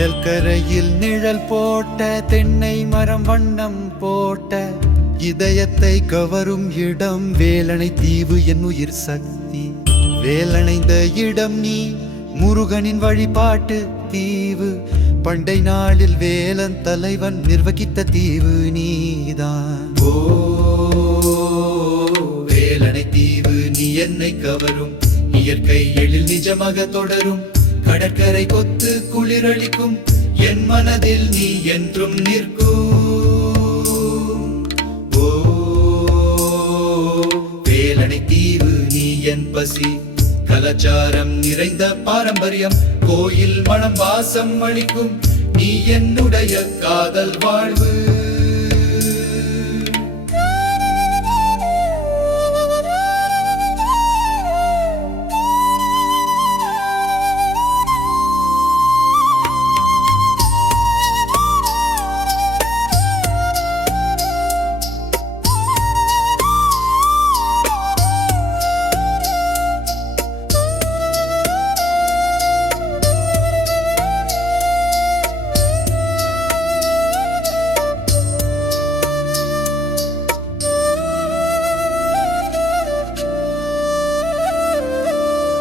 கடல் கரையில் நிழல் போட்ட தென்னை மரம் வண்ணம் போட்ட இதயத்தை கவரும் இடம் வேலனை தீவு என் உயிர் சக்தி. வேலனைந்த இடம் நீ முருகனின் வழிபாட்டு தீவு. பண்டை நாளில் வேலன் தலைவன் நிர்வகித்த தீவு நீதான். ஓ வேலனை தீவு நீ என்னை கவரும் இயற்கை எழில் நிஜமாக தொடரும். கடற்கரை கொத்து குளிரளிக்கும் என் மனதில் நீ என்றும் நிற்கும். ஓ வேலனை தீவு நீ என் பசி. கலாச்சாரம் நிறைந்த பாரம்பரியம் கோயில் மனம் வாசம் அளிக்கும் நீ என்னுடைய காதல் வாழ்வு.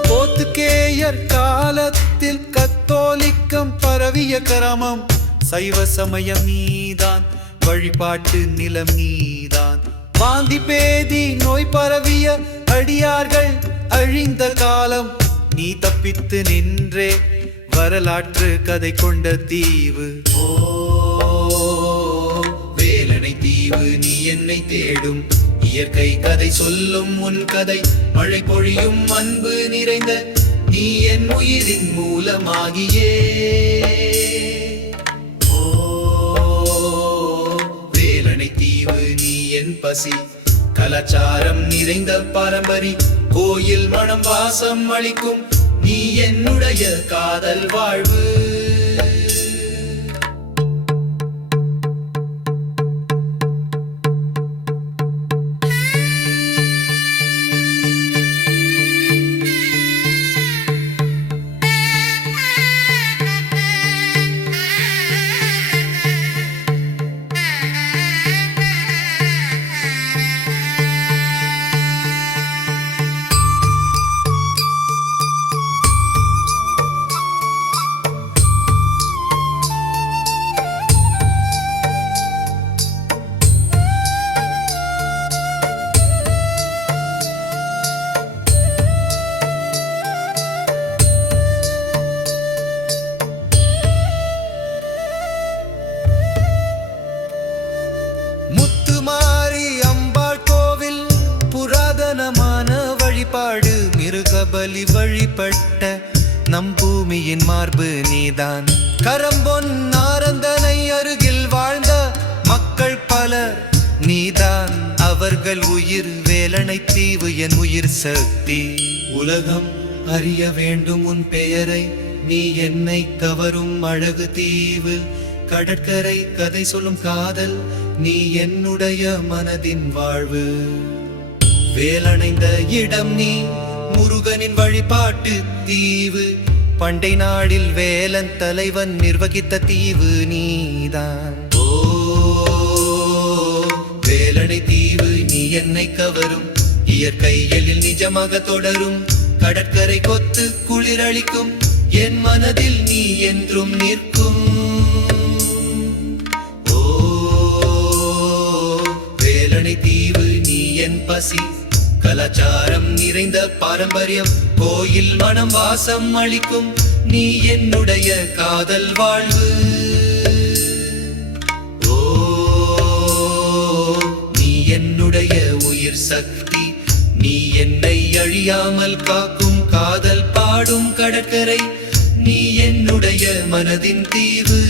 போர்த்துகேயர் காலத்தில் கத்தோலிக்கம் பரவிய கிராமம். சைவ சமயம் நீதான், வழிபாட்டு நிலம் நீதான். வாந்தி பேதி நோய் பரவிய அடியார்கள் அழிந்த காலம் நீ தப்பித்து நின்றே வரலாற்று கதை கொண்ட தீவு. ஓ வேலனை தீவு நீ என்னை தேடும் இயற்கை கதை சொல்லும் உன் கதை. மழை பொழியும் அன்பு நிறைந்த நீ என் உயிரின் மூலமாகியே. ஓ வேலனை தீவு நீ என் பசி. கலாச்சாரம் நிறைந்த பாரம்பரி கோயில் மனம் வாசம் அளிக்கும் நீ என்னுடைய காதல் வாழ்வு. வழிபாடு மிருகபலி வழிபட்ட நம் பூமியின் மார்பு நீதான். கரம்பொன் நாரந்தனை அருகில் வாழ்ந்த மக்கள் பலர் நீதான். அவர்கள் உயிர் வேலனை தீவு என் உயிர் சக்தி. உலகம் அறிய வேண்டும் உன் பெயரை நீ என்னை கவரும் அழகு தீவு. கடற்கரை கதை சொல்லும் காதல் நீ என்னுடைய மனதின் வாழ்வு. வேலனைந்த இடம் நீ முருகனின் வழிபாட்டு தீவு. பண்டை நாளில் வேலன் தலைவன் நிர்வகித்த தீவு நீதான். ஓ வேலனை தீவு நீ என்னை கவரும் இயற்கை எழில் நிஜமாக தொடரும். கடற்கரை கொத்து குளிரளிக்கும் என் மனதில் நீ என்றும் நிற்கும். ஓ வேலனை தீவு நீ என் பசி. கலாச்சாரம் நிறைந்த பாரம்பரியம் கோயில் மனம் வாசம் அளிக்கும் நீ என்னுடைய காதல் வாழ்வு. ஓ நீ என்னுடைய உயிர் சக்தி. நீ என்னை அழியாமல் காக்கும் காதல் பாடும் கடற்கரை நீ என்னுடைய மனதின் தீவு.